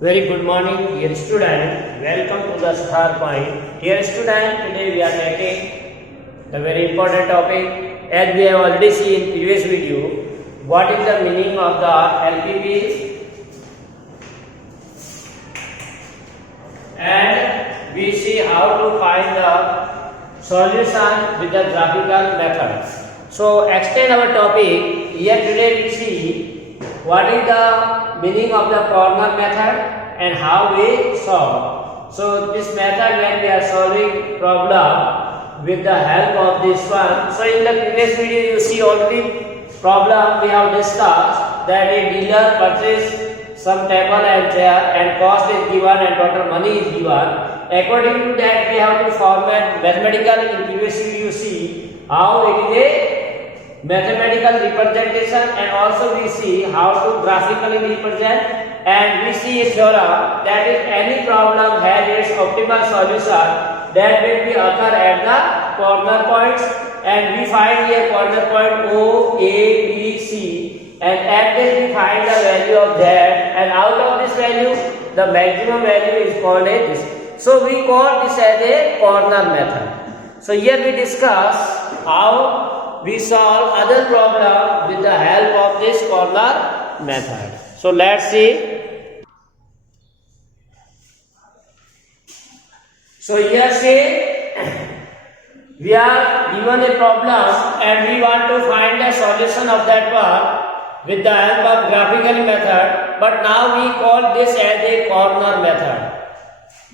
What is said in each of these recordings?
Very good morning, dear student. Welcome to the Star Point. Dear student, today we are taking the very important topic. As we have already seen in previous video, what is the meaning of the LPP, and we see how to find the solution with the graphical method. So, extend our topic. Here today we see what is the meaning of the corner method and how we solve. So this method, when we are solving problem with the help of this one. So in the previous video you see already problem we have discussed that a dealer purchased some table and chair and cost is given and total money is given. According to that we have to format mathematical. In previous video you see how it is a mathematical representation, and also we see how to graphically represent, and we see a theorem that if any problem has its optimal solution, that will be occur at the corner points, and we find here corner point O, A, B, C, and at this we find the value of Z, and out of this value the maximum value is called as this. So we call this as a corner method. So here we discuss how we solve other problem with the help of this corner method. So let's see. So here say we are given a problem and we want to find a solution of that one with the help of graphical method, but now we call this as a corner method.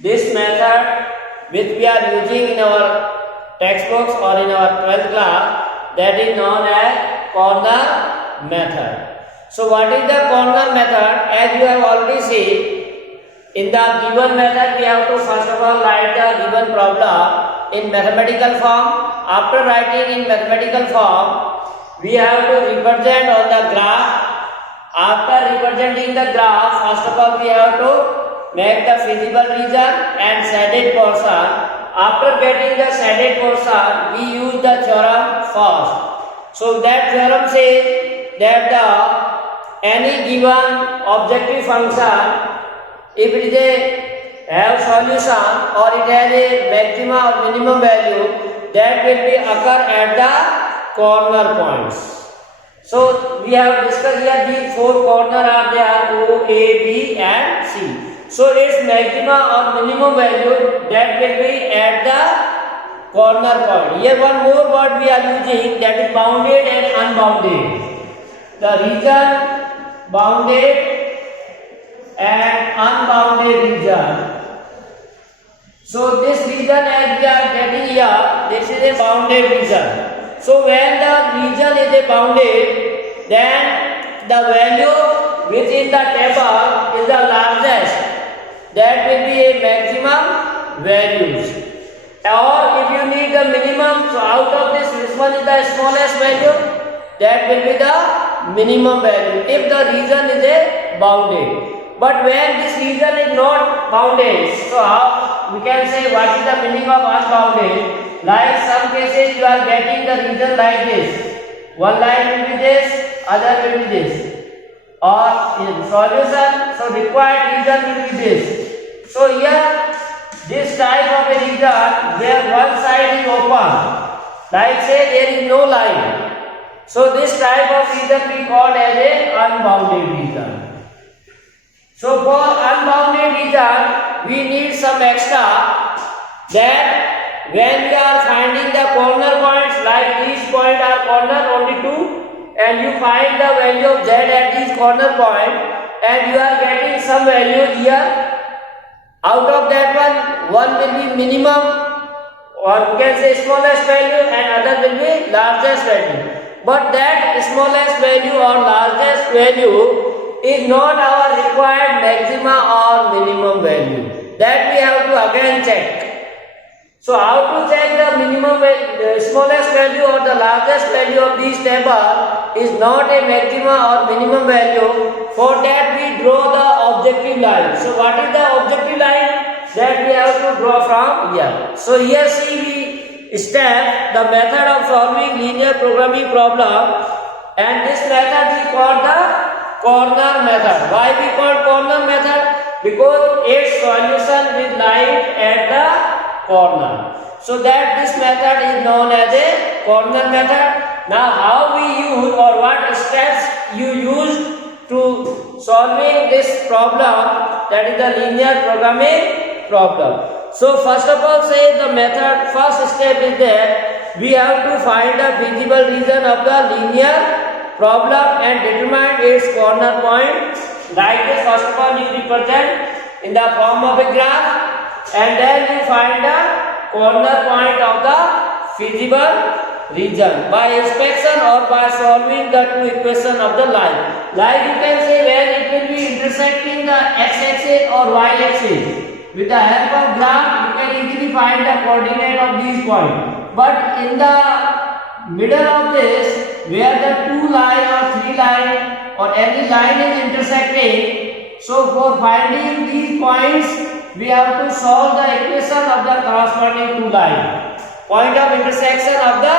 This method which we are using in our textbooks or in our 12th class, that is known as corner method. So what is the corner method? As you have already seen, in the given method we have to first of all write the given problem in mathematical form. After writing in mathematical form, we have to represent on the graph. After representing the graph, first of all we have to make the feasible region and shaded portion. After getting the shaded portion, we use the theorem first. So that theorem says that any given objective function, if it is a have solution or it has a maximum or minimum value, that will be occur at the corner points. So we have discussed here the four corners are there, O, A, B and C. So its maximum or minimum value that will be at the corner point. Here one more word we are using, that is bounded and unbounded. The region bounded and unbounded region. So this region as we are getting here, this is a bounded region. So when the region is a bounded, then the value within the table is the largest. That will be a maximum values. Or if you need the minimum, so out of this, which one is the smallest value? That will be the minimum value if the region is a bounded. But when this region is not bounded, so how we can say what is the meaning of unbounded? Like some cases you are getting the region like this. One line will be this, other will be this. Or in solution, so required region will be this. So here, this type of a region where one side is open, like say there is no line. So this type of region we called as a unbounded region. So for unbounded region, we need some extra, that when we are finding the corner points, like these points are corner only two, and you find the value of Z at this corner point, and you are getting some value here. Out of that one will be minimum, or we can say smallest value, and other will be largest value. But that smallest value or largest value is not our required maxima or minimum value. That we have to again check. So how to check the minimum value, the smallest value or the largest value of this table is not a maximum or minimum value. For that we draw the objective line. So what is the objective line? That we have to draw from here. So here see we step the method of solving linear programming problem, and this method we call the corner method. Why we call corner method? because its solution will lie at the corner. So that this method is known as a corner method. Now how we use or what steps you use to solving this problem, that is the linear programming problem. So first of all, say the method first step is that we have to find the feasible region of the linear problem and determine its corner point. Like this, first of all you represent in the form of a graph and then you find the corner point of the feasible region by inspection or by solving the two equations of the line. Like you can say when it will be intersecting the x-axis or y-axis. With the help of graph, you can easily find the coordinate of these points. But in the middle of this, where the two line or three line or any line is intersecting, so for finding these points, we have to solve the equation of the corresponding two line. Point of intersection of the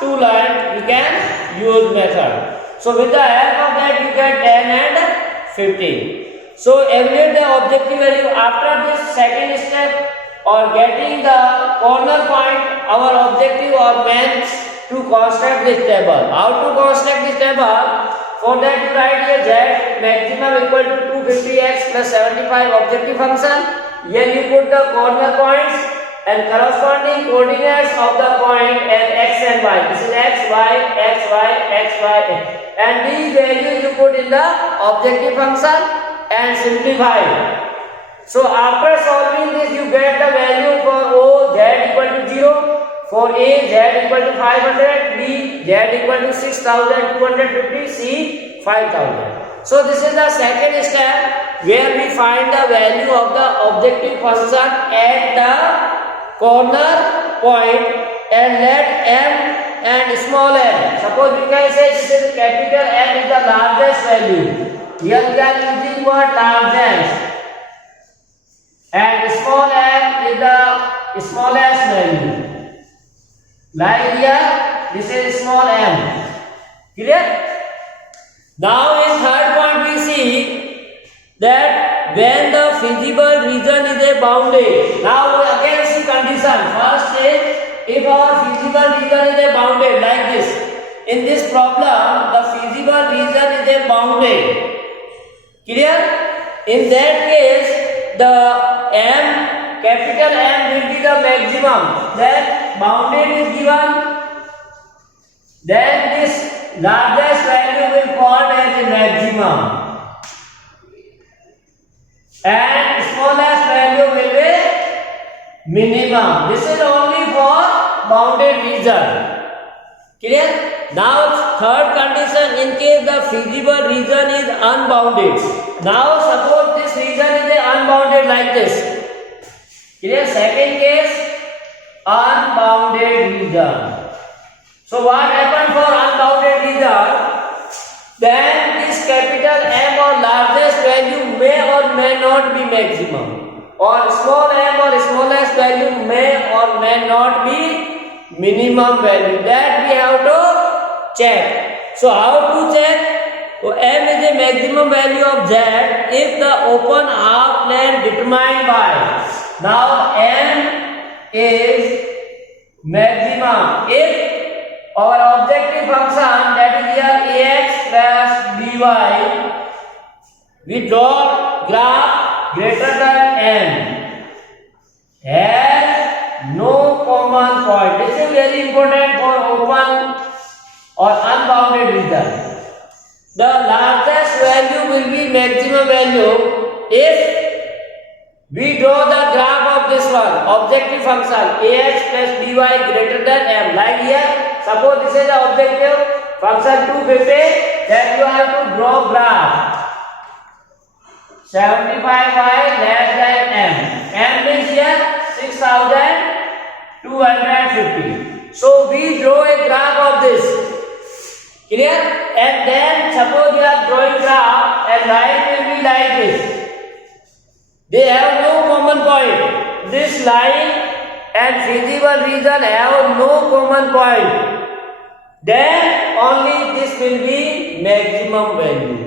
two lines, we can use method. So with the help of that, you get 10 and 15. So evaluate the objective value. After this second step or getting the corner point, our objective or meant to construct this table. How to construct this table? For that you write here z maximum equal to 250x plus 75 objective function. Here you put the corner points and corresponding coordinates of the point as x and y. This is x, y, x, y, x, y, x. And these values you put in the objective function and simplify. So after solving this, you get the value for O z equal to 0, for A z equal to 500, B z equal to 6250, C 5000. So this is the second step where we find the value of the objective function at the corner point and let m and small m. Suppose we can say this is capital M is the largest value. Here we are using word largest and small m is the smallest value. Like here, this is small m. Clear? Now in third point we see that when the feasible region is a bounded. Now again see condition. First is if our feasible region is a bounded like this. In this problem, the feasible region is a bounded. Clear? In that case, the m, capital M will be the maximum. Then bounded is given. Then this largest value will called as a maximum. And smallest value will be minimum. This is only for bounded region. Clear? Now third condition, in case the feasible region is unbounded. Now suppose this region is a unbounded like this. Clear? Second case, unbounded region. So what happened for unbounded region? Then this capital M or largest value may or may not be maximum, or small m or smallest value may or may not be minimum value. That we have to check. So how to check? So m is a maximum value of z if the open half plane determined by. Now m is maximum if our objective function, that is here ax plus by, we draw graph greater than m, has no common point. This is very important for open or unbounded region. The largest value will be maximum value if we draw the graph of this one, objective function ax plus by greater than m. Like here, suppose this is the objective function 250, then you have to draw graph 75y less than m. M is here 6250. So we draw a graph of this. Clear? And then suppose you are drawing graph and line will be like this. They have no common point. This line and feasible region have no common point. Then only this will be maximum value.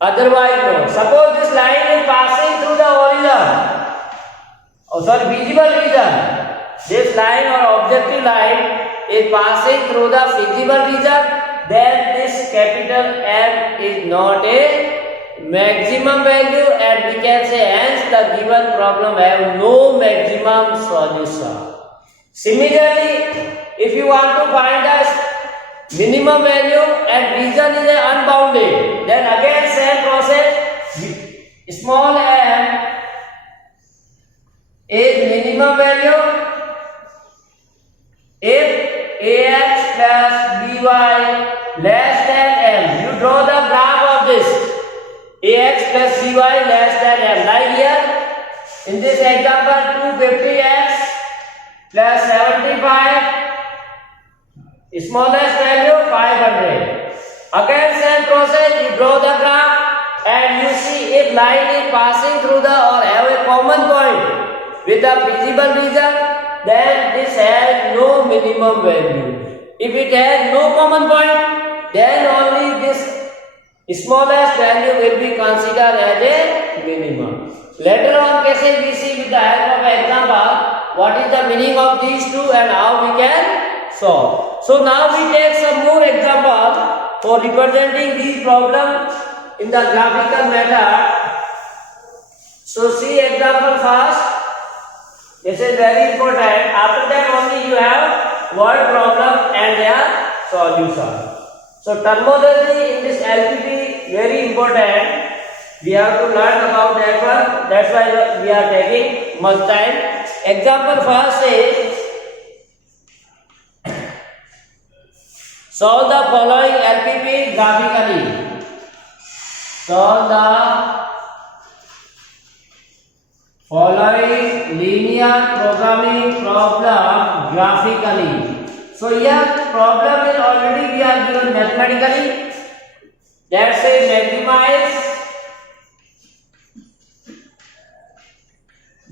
Otherwise no. Suppose this line is passing through problem, visible region. This line or objective line is passing through the visible region, then this capital M is not a maximum value, and we can say hence the given problem have no maximum solution. Similarly, if you want to find the minimum value and region is unbounded, then again same process. Small m is minimum value if ax plus by less than m. You draw the graph of this ax plus by less than m. Like here in this example 250x plus 75, smallest value 500. Again same process, you draw the graph and you see if line is passing through the or have a common point with the visible region, then this has no minimum value. If it has no common point, then only this smallest value will be considered as a minimum. Later on cases we see with the help of example what is the meaning of these two and how we can solve. So now we take some more examples for representing these problems in the graphical method. So see example first. This is very important. After that only you have word problem and their solution. So terminology in this LPP very important. We have to learn about that one. That's why we are taking much time. Example first is solve the following LPP graphically. Solve the following linear programming problem graphically. So here problem is already we are given mathematically. That says maximize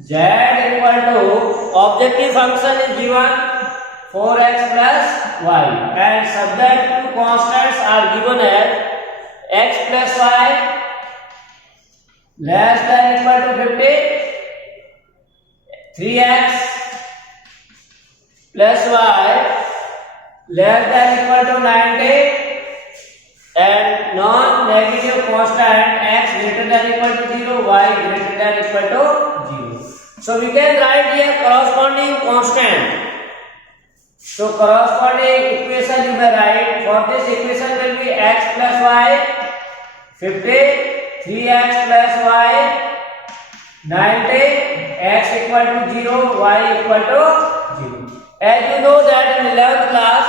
z equal to objective function is given 4x plus y and subject to constants are given as x plus y less than equal to 50, 3x plus y less than equal to 90, and non-negative constant x greater than equal to 0, y greater than equal to 0. So we can write here corresponding constant. So corresponding equation you may write. For this equation will be x plus y 50, 3x plus y 90, x equal to 0, y equal to 0. As you know that in 11th class,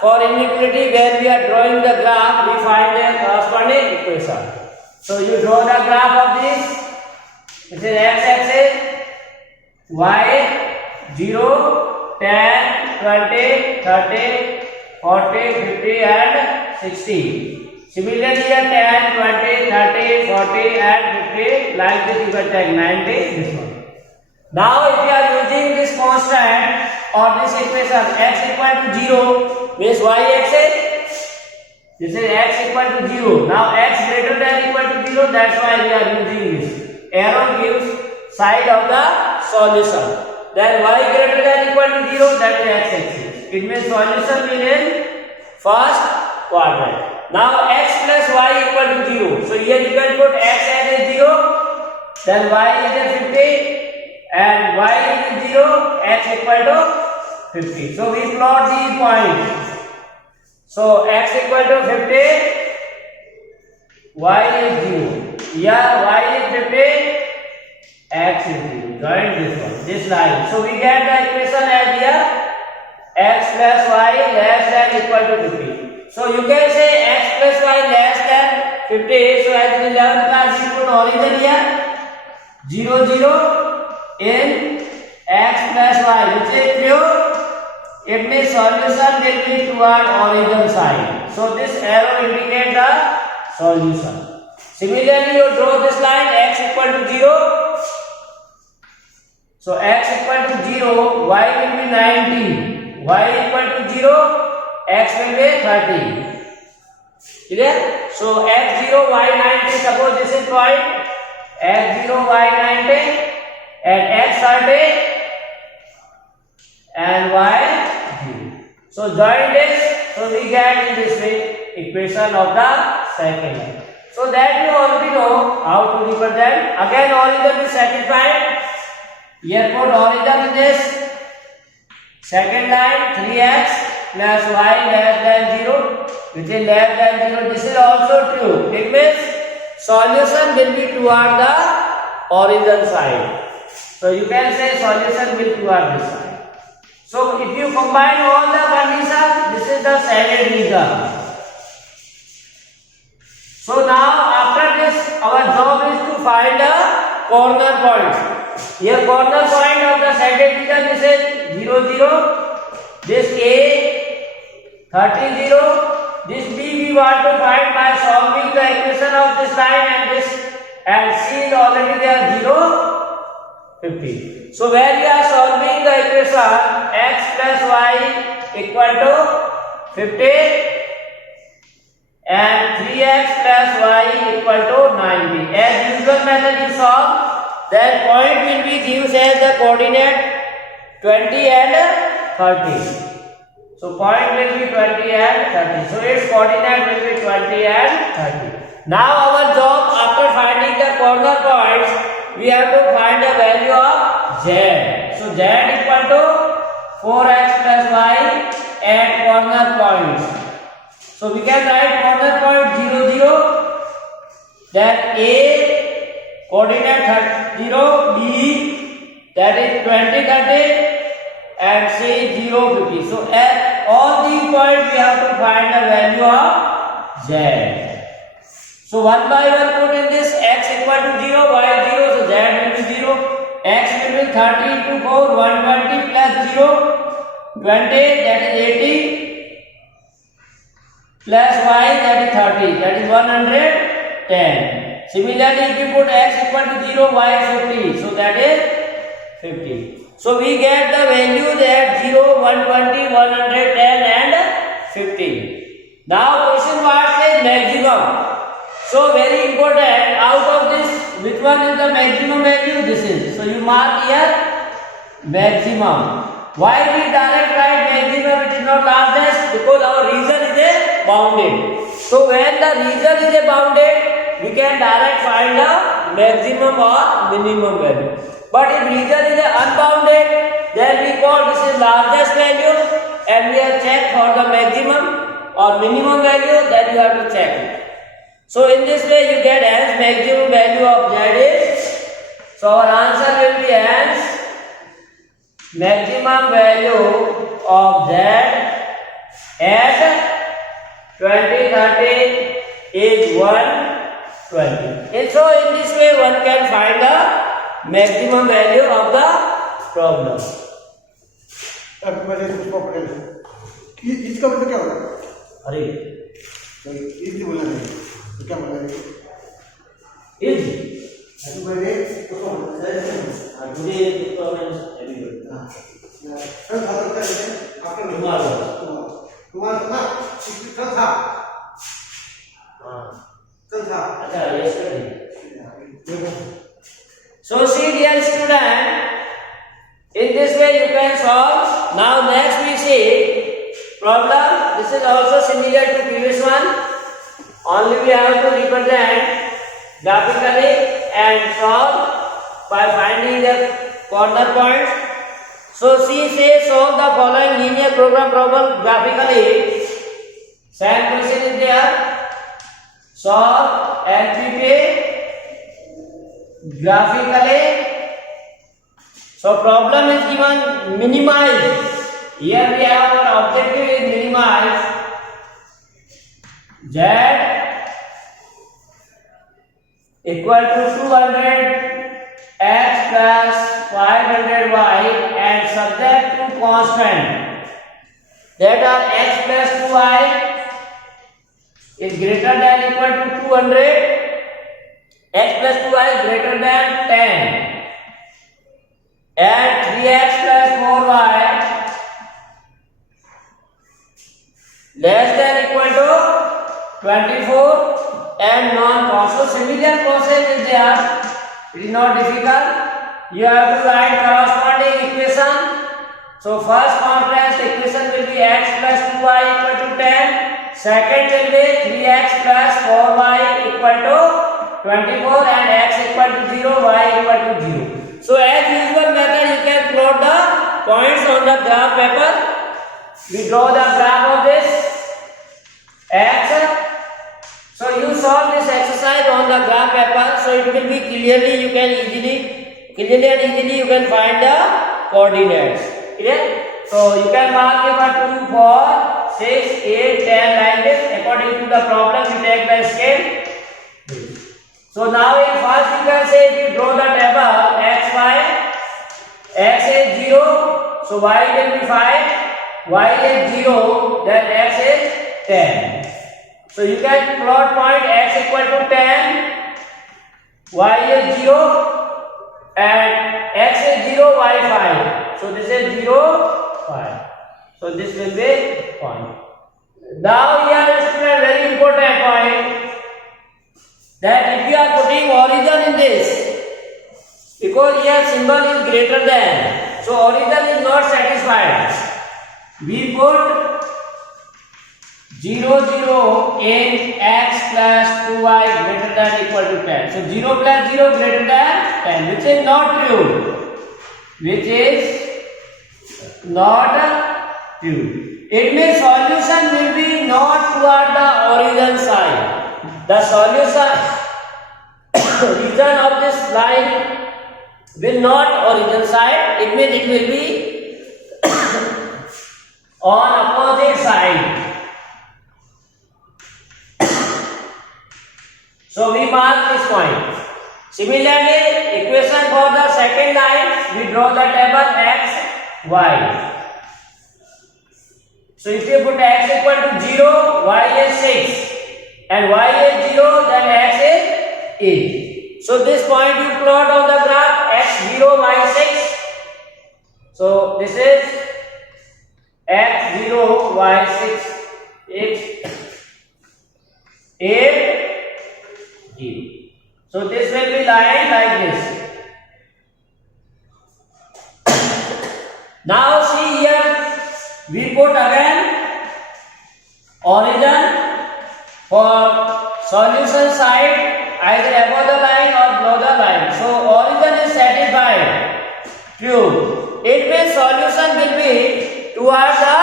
for inequality when we are drawing the graph, we find a corresponding equation. So you draw the graph of this. This is x-axis, y 0, 10, 20, 30, 40, 50 and 60. Similarly here 10, 20, 30, 40 and 50, like this you can take 90, this one. Now if you are using this constant or this equation x equal to 0 means y-axis, this is x equal to 0. Now x greater than equal to 0, that's why we are using this. Arrow gives side of the solution. Then y greater than equal to 0, that is x-axis. It means solution will in first quadrant. Now x plus y equal to 0. So here you can put x as a 0, then y is a 50 and y is 0, x equal to 50. So we plot these points. So x equal to 50, y is 0. Here y is 50, x is 0. Join this one, this line. So we get the equation as here x plus y less than equal to 50. So you can say x plus y less than 50. So as in 11th class you put origin here 0 0 in x plus y, which is pure. It means solution will be toward origin side. So this arrow indicates the solution. Similarly, you draw this line x equal to 0. So x equal to 0, y will be 90. Y equal to 0, x will be 30. Clear? So x0, y90. Suppose this is point. x0, y90, and x30 and y0. So join this, so we get in this way equation of the second line. So that you already know how to represent. Again origin is satisfied. Therefore origin is this. Second line 3x plus y less than 0, which is less than 0. This is also true. It means solution will be toward the origin side. So you can say solution will toward this side. So if you combine all the conditions, this is the second result. So now after this, our job is to find the corner points. Here corner point of the second region, this is 0, 0. This A 30, 0. This B we want to find by solving the equation of this line and this, and C is already there 0, 50. So where we are solving the equation x plus y equal to 50 and 3x plus y equal to 90. As usual method you solve, then point will be given as the coordinate 20 and 30. So point will be 20 and 30. So its coordinate will be 20 and 30. Now our job after finding the corner points, we have to find the value of z. So z equal to 4x plus y at corner points. So we can write corner point 0, 0. Then A coordinate 0, B that is 20, 30 and C 0, 50. So at all these points we have to find the value of z. So one by one put in this x equal to 0, y 0, so z will be 0. X will be 30 into 4, 120 plus 0, 20 that is 80 plus y that is 30, that is 110. Similarly, if you put x equal to 0, y 50, so that is 50. So we get the values at 0, 120, 110 and 50. Now question mark says maximum. So very important, out of this, which one is the maximum value? This is. So you mark here maximum. Why we direct write maximum, it is not largest? Because our region is a bounded. So when the region is a bounded, we can direct find the maximum or minimum value. But if region is a unbounded, then we call this is largest value and we have checked for the maximum or minimum value, then you have to check it. So in this way you get hence maximum value of z is. So our answer will be hence maximum value of z at 20, 30 is 120. And so in this way one can find the maximum value of the problem. अब मैंने उसको पढ़े इसका मतलब क्या होगा? अरे easy बोलना नहीं तो क्या बोलना है? इजी तो मैंने उसको मुझे प्रॉब्लम्स एवरीबॉडी कल था तो क्या आपके तुम्हारा ना कल था कल था अच्छा yesterday. So see dear student, in this way you can solve. Now next we see problem. This is also similar to previous one. Only we have to represent graphically and solve by finding the corner points. So C says solve the following linear program problem graphically. Same question is there. Solve LPP graphically. So problem is given minimize. Here we have our objective is minimize z equal to 200 x plus 500 y and subject to constant that are x plus 2y is greater than equal to 200. X plus 2y is greater than 10 and 3x plus 4y less than equal to 24 and non-constant. So similar process is there. It is not difficult. You have to write corresponding equation. So first contrast equation will be x plus 2y equal to 10. Second will be 3x plus 4y equal to 24 and x equal to 0, y equal to 0. So as usual method, you can plot the points on the graph paper. We draw the graph of this x. So you solve this exercise on the graph paper. So it will be clearly and easily you can find the coordinates. Clear? So you can mark paper 2, 4, 6, 8, 10 like this. According to the problem, you take the scale. So now in first you can say, if you draw the table x, y, x is 0, so y will be 5, y is 0, then x is 10. So you can plot point x equal to 10, y is 0, and x is 0, y 5. So this is 0, 5. So this will be point. Now here is a very important point, that if you are putting origin in this, because here symbol is greater than, so origin is not satisfied. We put 0, 0 in x plus 2y greater than equal to 10. So 0 plus 0 greater than 10, which is not true. Which is not true. It means solution will be not toward the origin side. The solution region of this line will not origin side. It means it will be on opposite side. So we mark this point. Similarly, equation for the second line, we draw the table x, y. So if you put x equal to 0, y is 6. And y is 0, then x is 8. So this point you plot on the graph, x 0, y 6. So this is x 0, y 6, x 8, 0. So this will be line like this. Now see here, we put again origin for solution side, either above the line or below the line. So origin is satisfied. True. It means solution will be towards the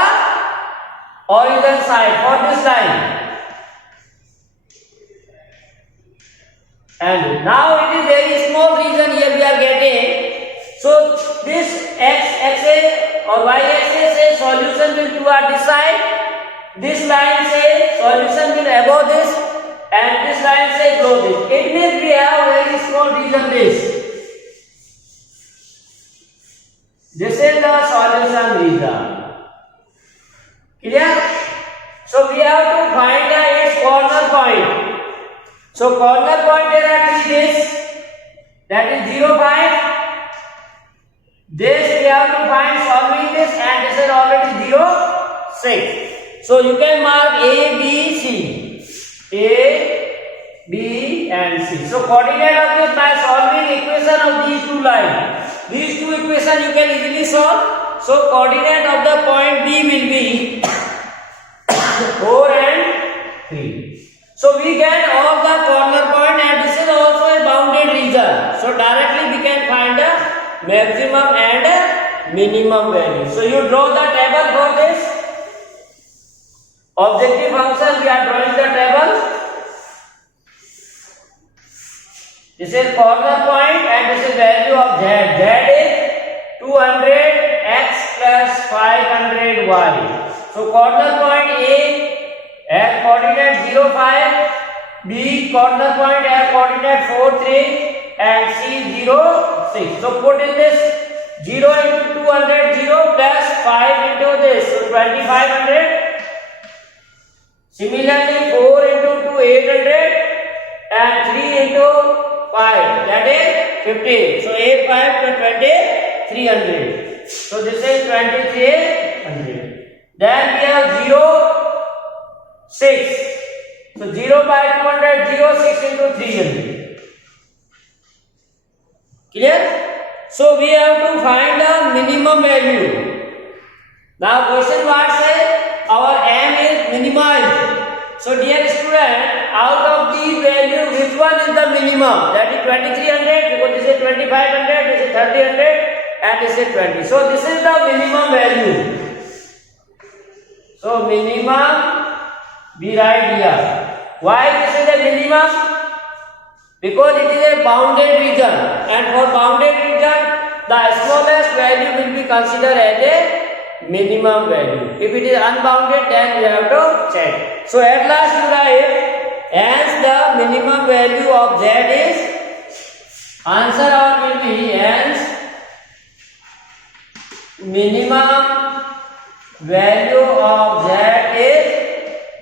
origin side for this line. And now it is very small region here we are getting. So this x axis or y axis says solution will toward this side. This line says solution will above this, and this line says below this. It means we have very small region this. This is the solution region. Clear? So we have to find its corner point. So corner point there are three this, that is 0, 5. This we have to find solving this, and this is already 0, 6. So you can mark A, B, C. A, B and C. So coordinate of this by solving equation of these two lines. These two equations you can easily solve. So coordinate of the point B will be 4 and 3. So we get all the corner point, and this is also a bounded region. So directly we can find the maximum and minimum value. So you draw the table for this. Objective function, we are drawing the table. This is corner point and this is value of z. Z is 200x plus 500y. So corner point A has coordinate 0, 5. B corner point has coordinate 4, 3. And C 0, 6. So put in this 0 into 200, 0 plus 5 into this. So 2500. Similarly 4 into 2, 800. And 3 into 5, that is 15. So 8, 5 to 2300. So this is 2300. Then we have 0, 6. So 0 by 200, 0, 6 into 300. Clear? So we have to find the minimum value. Now question what say? Our m is minimized. So dear student, out of these values, which one is the minimum? That is 2300, because this is 2500, this is 3000, and this is 20. So this is the minimum value. So minimum we write here. Why this is the minimum? Because it is a bounded region, and for bounded region, the smallest value will be considered as a minimum value. If it is unbounded, then you have to check. So at last you write, hence the minimum value of z is, answer our will be hence minimum value of z is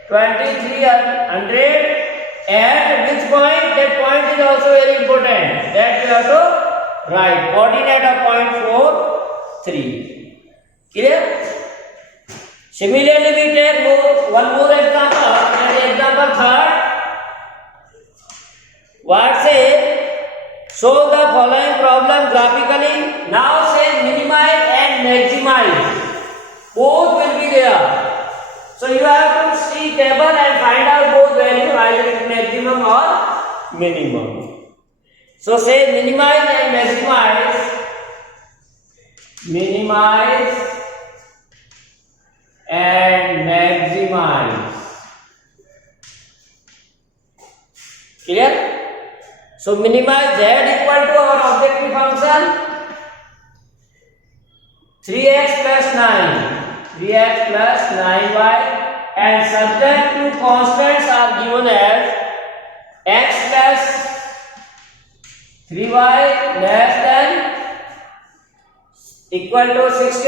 2300. At which point? That point is also very important. That you have to write. Coordinate of point 4, 3. Clear? Similarly, we take one more example. That is example 3rd. What say? Solve the following problem graphically. Now say minimize and maximize. Both will be there. So you have to see table and find out both values, either maximum or minimum. So say minimize and maximize. Minimize and maximize. Clear? So minimize z equal to our objective function 3x plus 9. 3x plus 9y, and subject to constants are given as x plus 3y less than equal to 60,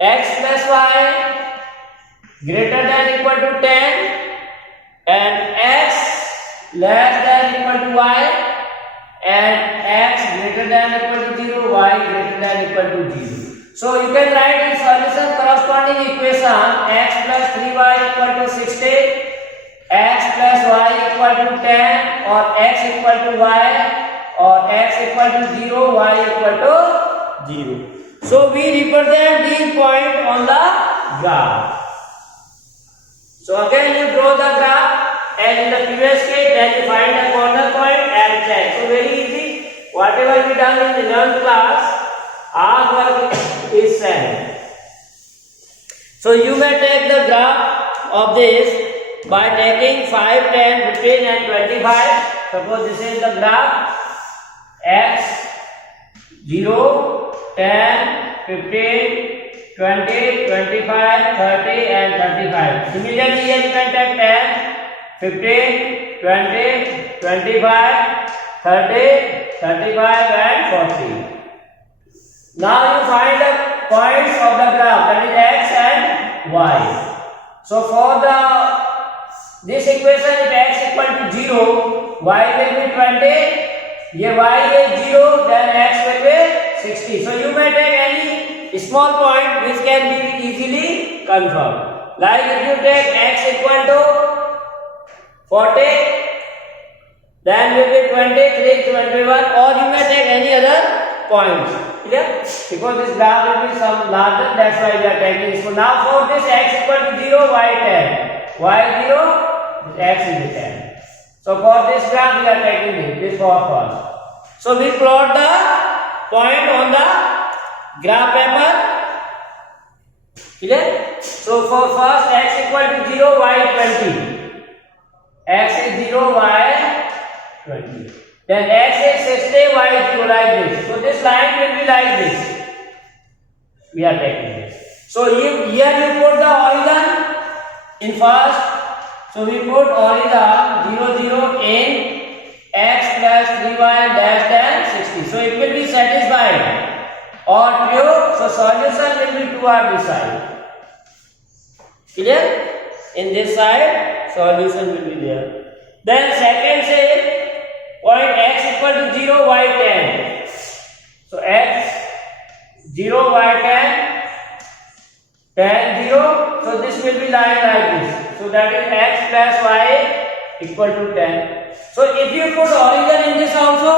x plus y greater than equal to 10, and x less than equal to y, and x greater than equal to 0, y greater than equal to 0. So you can write in solution corresponding equation x plus 3y equal to 60, x plus y equal to 10, or x equal to y, or x equal to 0, y equal to 0. So we represent these points on the graph. So again you draw the graph, and in the previous case then you find the corner point and check. So very easy. Whatever we done in the 11th class, our work is same. So you may take the graph of this by taking 5, 10, 15 and 25. Suppose this is the graph x 0, 10, 15, 20, 25, 30 and 35. Similarly here you can take 10, 15, 20, 25, 30, 35 and 40. Now you find the points of the graph, that is x and y. So for this equation, if x equal to 0, y will be 20, here y is 0, then x will be 60. So you may take any small point which can be easily confirmed. Like if you take x equal to 40, then will be 23, 21, or you may take any other points. Clear? Because this graph will be some larger, that's why we are taking. So now for this x equal to 0, y 10, y 0, x is 10. So for this graph we are taking this for first. So we plot the point on the graph paper. Clear? So for first x equal to 0, y 20. X is 0, y 20. Then x is 60, y is 0, like this. So this line will be like this. We are taking this. So if here you put the origin in first. So we put origin 0, 0 in x plus 3y dash than 60. So it will be satisfied or true. So solution will be 2 on this side. Clear? In this side, solution will be there. Then second say point x equal to 0, y 10. So x 0, y 10, 10, 0. So this will be line like this. So that is x plus y equal to 10. So if you put origin in this also,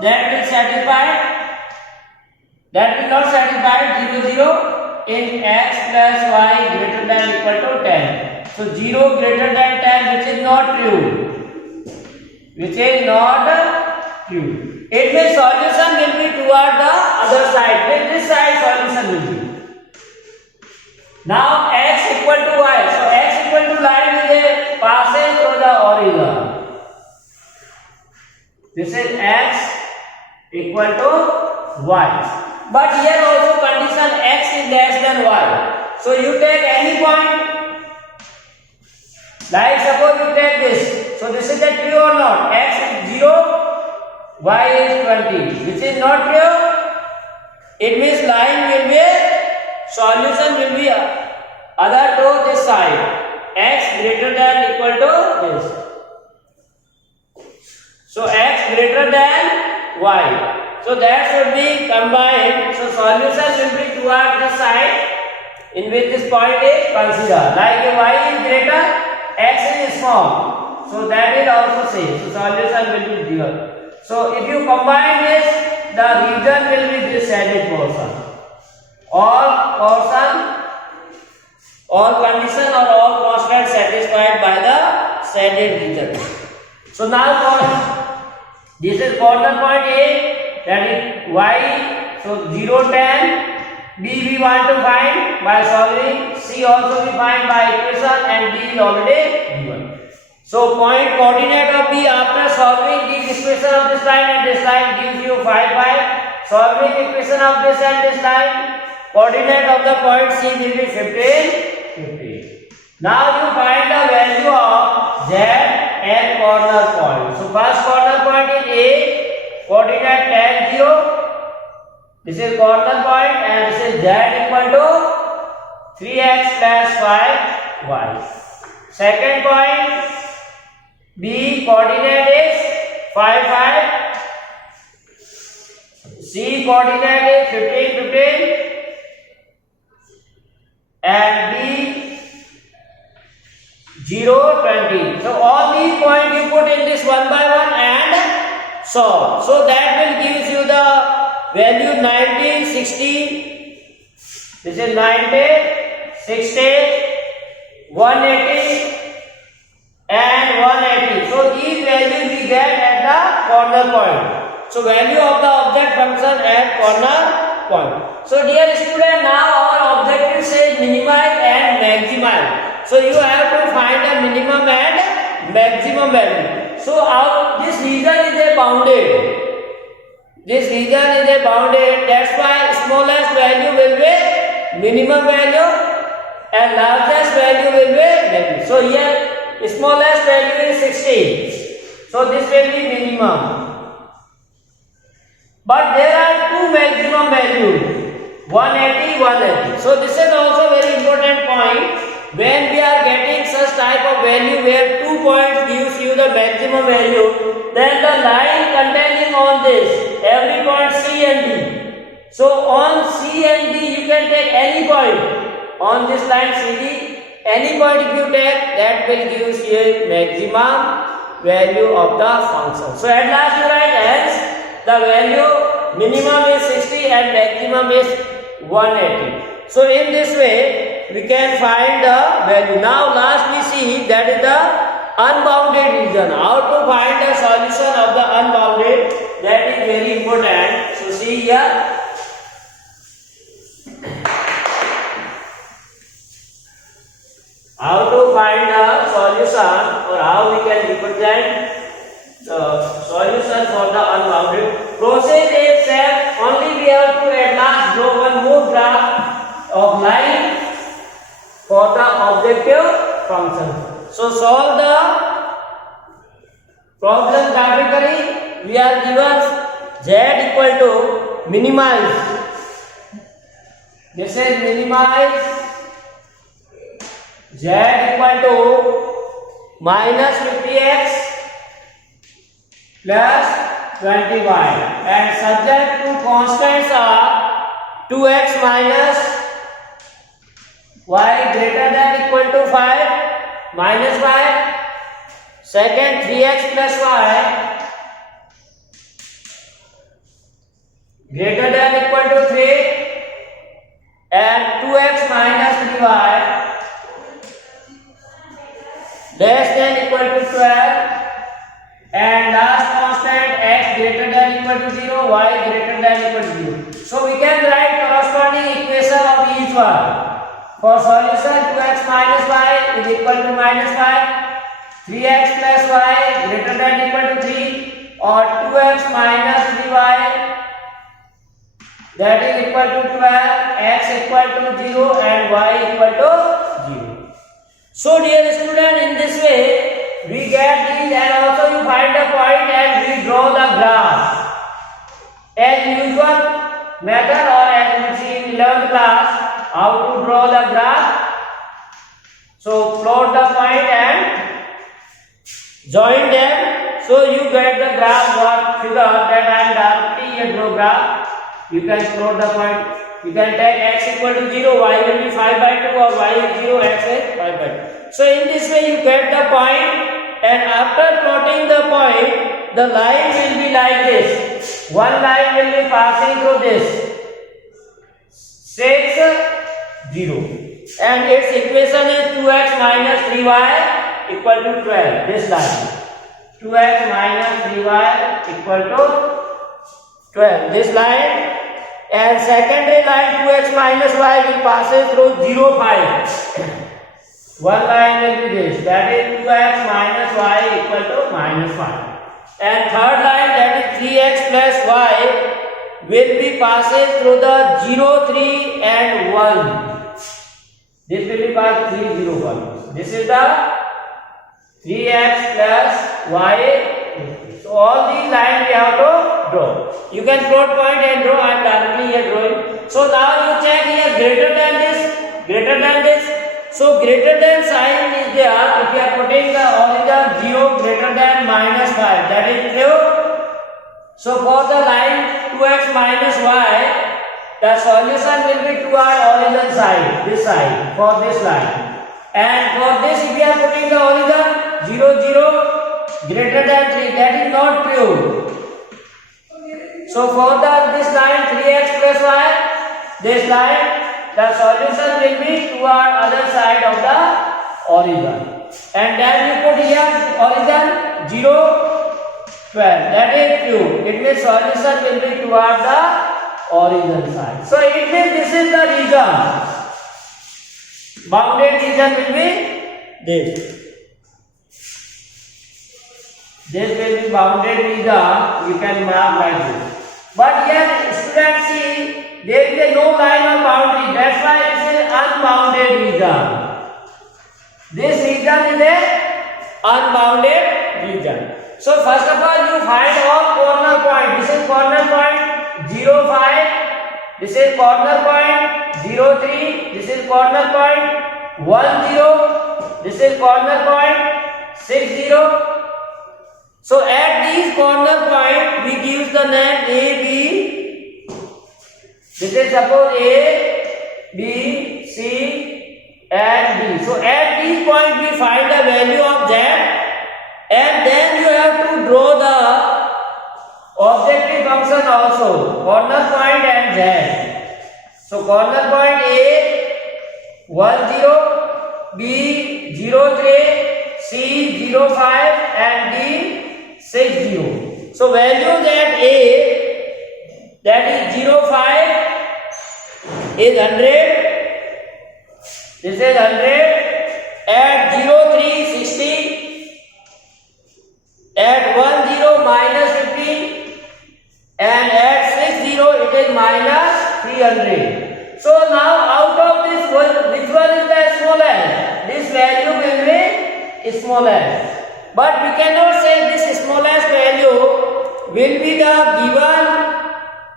that will satisfy. That will not satisfy 0 0 in x plus y greater than equal to 10. So 0 greater than 10, which is not true. Which is not true. It means solution will be toward the other side. With this side solution will be. Now x equal to y. So x equal to line is passing through the origin. This is x equal to y. But here also condition x is less than y. So you take any point. Like suppose you take this. So this is the true or not? X is 0, y is 20. This is not true. It means line will be, solution will be other to this side. X greater than equal to this. So x greater than y. So that should be combined. So solution will be toward this side in which this point is considered. Like y is greater, x is small. So that is also same. So solution will be bigger. So if you combine this, the region will be this shaded portion. All condition or all constant satisfied by the shaded region. So now for this is corner point A, that is y. So 0 10. B we want to find by solving. C also we find by equation, and D is already given. So point coordinate of B after solving the equation of this line and this line gives you 5 5. Solving equation of this and this line, coordinate of the point C will be 15 15. Now you find the value of Z at corner point. So first corner point is A, coordinate 10 0. This is corner point and this is Z equal to 3x plus 5y. Second point B, coordinate is 5 5. C coordinate is 15 15. And D 0 20. So all these points you put in this one by one and solve. So that will give you the value 90, 60, this is 90, 60, 180 and 180. So these values we get at the corner point. So value of the object function at corner point. So dear student, now our objective says minimize and maximize. So you have to find a minimum and maximum value. So this region is a bounded. This region is a bounded, that's why smallest value will be minimum value and largest value will be value. So here smallest value is 60. So this will be minimum. But there are two maximum values, 180, 180. So this is also very important point. When we are getting such type of value where 2 points gives you the maximum value, then the line containing on this, every point C and D. So on C and D you can take any point. On this line CD, any point if you take, that will give you a maximum value of the function. So at last you write hence the value minimum is 60 and maximum is 180. So in this way we can find the value. Now last we see that is the unbounded region. How to find the solution of the unbounded, that is very important. So see here. How to find the solution or how we can represent the solution for the unbounded. Process is same, only we have to at last draw one more graph of line for the objective function. So solve the problem graphically. We are given Z equal to minimize. This is minimize Z equal to minus 50x plus 20y and subject to constants are 2x minus y greater than equal to 5 minus 5. Second, 3x plus y greater than equal to 3 and 2x minus 3y less than equal to 12 and last constant x greater than equal to 0, y greater than equal to 0. So we can write corresponding equation of each one. For solution, 2x minus y is equal to minus 5, 3x plus y greater than equal to 3, or 2x minus 3y that is equal to 12, x equal to 0 and y equal to 0. So dear student, in this way we get these, and also you find the point and we draw the graph. As usual method, or as we see in 11th class, how to draw the graph. So plot the point and join them, so you get the graph what figure that I am directly here draw graph. You can plot the point. You can take x equal to 0, y will be 5 by 2, or y is 0, x is 5 by 2. So in this way you get the point, and after plotting the point, the line will be like this. One line will be passing through this 6, 0, and its equation is 2x minus 3y equal to 12. This line 2x minus 3y equal to 12. This line. And secondary line 2x minus y will pass through 0, 5. One line will be this, that is 2x minus y equal to minus 5. And third line, that is 3x plus y will be passing through the 0, 3 and 1. This will be passed 3, 0, 1. This is the 3x plus y. So all these lines we have to draw. You can plot point and draw. I am directly here drawing. So now you check here greater than this, greater than this. So greater than sign is there. If you are putting the origin 0 greater than minus 5, that is true. So for the line 2x minus y, the solution will be toward origin side, this side, for this line. And for this, if you are putting the origin 0, 0 greater than 3, that is not true. So for this line 3x plus y, this line, the solution will be toward other side of the origin. And then you put here origin 0, 12. That is true. It means solution will be toward the origin side. So it means this is the region. Bounded region will be this. This will be bounded region. You can mark like this. But here students see there is no line of boundary. That's why this is unbounded region. This region is a unbounded region. So first of all you find all corner point. This is corner point 0, 5. This is corner point 0, 3. This is corner point 1, 0. This is corner point 6, 0. So at these corner point we give the name A, B. This is suppose A, B, C and D. So at these point we find the value of Z, and then you have to draw the objective function also, corner point and Z. So corner point A 1, 0, B 0, 3, C 0, 5 and D 6, 0. So values at A, that is 0, 5 is 100. This is 100. At 0, 3, 60. At 1, 0 minus 50. And at 6, 0 it is minus 300. So now out of this, which one is the smallest? This value will be smallest. But we cannot say this smallest value will be the given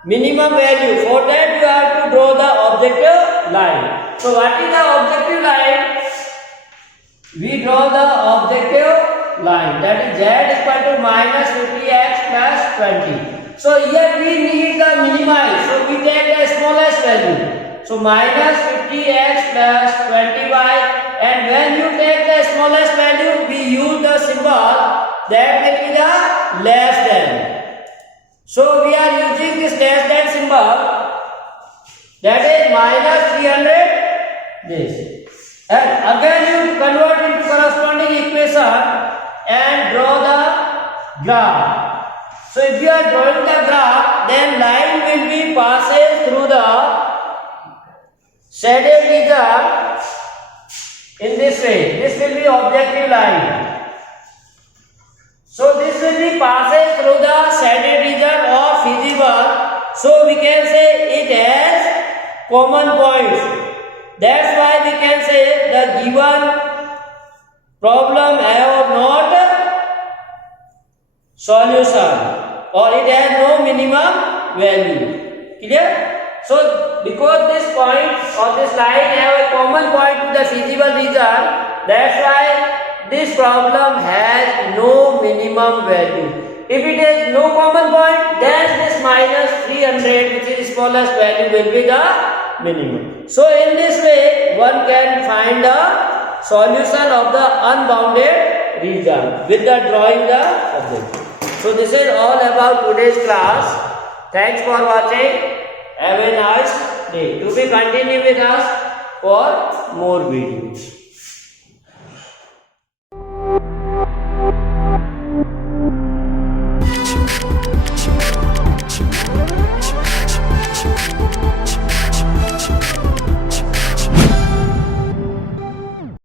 minimum value. For that you have to draw the objective line. So what is the objective line? We draw the objective line, that is Z equal to minus 50x plus 20. So here we need the minimize. So we take the smallest value. So minus 50x plus 20y, and when you take the smallest value, we use the symbol that will be the less than. So we are using this less than symbol, that is minus 300 this. And again you convert into corresponding equation and draw the graph. So if you are drawing the graph, then line will be passes through the shaded region in this way. This will be objective line. So this will be passes through the shaded region or visible. So we can say it has common points. That's why we can say the given problem have not solution or it has no minimum value. Clear? So because this point or this line have a common point to the visible region, that's why this problem has no minimum value. If it has no common point, then this minus 300, which is smallest value, will be the minimum. So in this way, one can find the solution of the unbounded region with the drawing the object. So this is all about today's class. Thanks for watching. Have a nice day. To be continued with us for more videos.